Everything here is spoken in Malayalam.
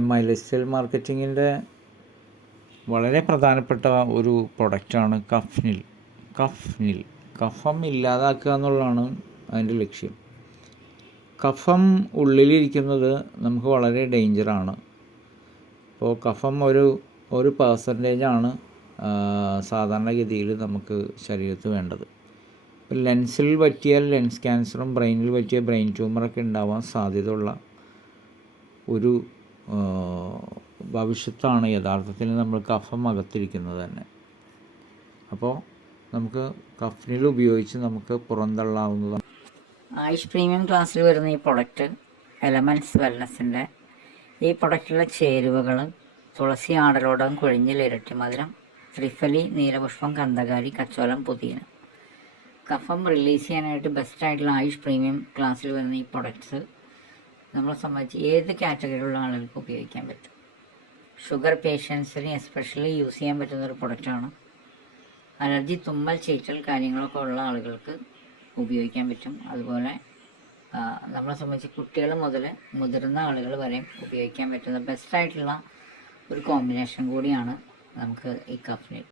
MI ലൈഫ്സ്റ്റൈൽ മാർക്കറ്റിങ്ങിൻ്റെ വളരെ പ്രധാനപ്പെട്ട ഒരു പ്രൊഡക്റ്റാണ് കഫ്നിൽ. കഫം ഇല്ലാതാക്കുക എന്നുള്ളതാണ് അതിൻ്റെ ലക്ഷ്യം. കഫം ഉള്ളിലിരിക്കുന്നത് നമുക്ക് വളരെ ഡേഞ്ചറാണ്. അപ്പോൾ കഫം ഒരു പെർസെൻറ്റേജാണ് സാധാരണഗതിയിൽ നമുക്ക് ശരീരത്ത് വേണ്ടത്. ഇപ്പോൾ ലെൻസിൽ പറ്റിയാൽ ലെൻസ് ക്യാൻസറും ബ്രെയിനിൽ പറ്റിയ ബ്രെയിൻ ട്യൂമറൊക്കെ ഉണ്ടാവാൻ സാധ്യതയുള്ള ഒരു ഭവിഷ്യത്താണ് യഥാർത്ഥത്തിൽ നമ്മൾ കഫം അകത്തിരിക്കുന്നത് തന്നെ. അപ്പോൾ നമുക്ക് കഫ്നിൽ ഉപയോഗിച്ച് നമുക്ക് പുറന്തള്ളാവുന്നതാണ്. ആയുഷ് പ്രീമിയം ക്ലാസ്സിൽ വരുന്ന ഈ പ്രൊഡക്റ്റ് എലമെൻറ്റ്സ് വെൽനസിൻ്റെ ഈ പ്രൊഡക്റ്റിലെ ചേരുവകൾ തുളസി, ആടലോടകം, കൊഴിഞ്ഞിൽ, ഇരട്ടിമധുരം, ത്രിഫലി, നീലപുഷ്പം, കന്തകാരി, കച്ചോലം, പുതിന. കഫം റിലീസ് ചെയ്യാനായിട്ട് ബെസ്റ്റായിട്ടുള്ള ആയുഷ് പ്രീമിയം ക്ലാസ്സിൽ വരുന്ന ഈ പ്രൊഡക്ട്സ് നമ്മളെ സംബന്ധിച്ച് ഏത് കാറ്റഗറിയിലുള്ള ആളുകൾക്ക് ഉപയോഗിക്കാൻ പറ്റും. ഷുഗർ പേഷ്യൻസിന് എസ്പെഷ്യലി യൂസ് ചെയ്യാൻ പറ്റുന്നൊരു പ്രൊഡക്റ്റാണ്. അലർജി, തുമ്മൽ, ചീറ്റൽ കാര്യങ്ങളൊക്കെ ഉള്ള ആളുകൾക്ക് ഉപയോഗിക്കാൻ പറ്റും. അതുപോലെ നമ്മളെ സംബന്ധിച്ച് കുട്ടികൾ മുതൽ മുതിർന്ന ആളുകൾ വരെയും ഉപയോഗിക്കാൻ പറ്റുന്ന ബെസ്റ്റായിട്ടുള്ള ഒരു കോമ്പിനേഷൻ കൂടിയാണ് നമുക്ക് ഈ കഫ്നിൽ.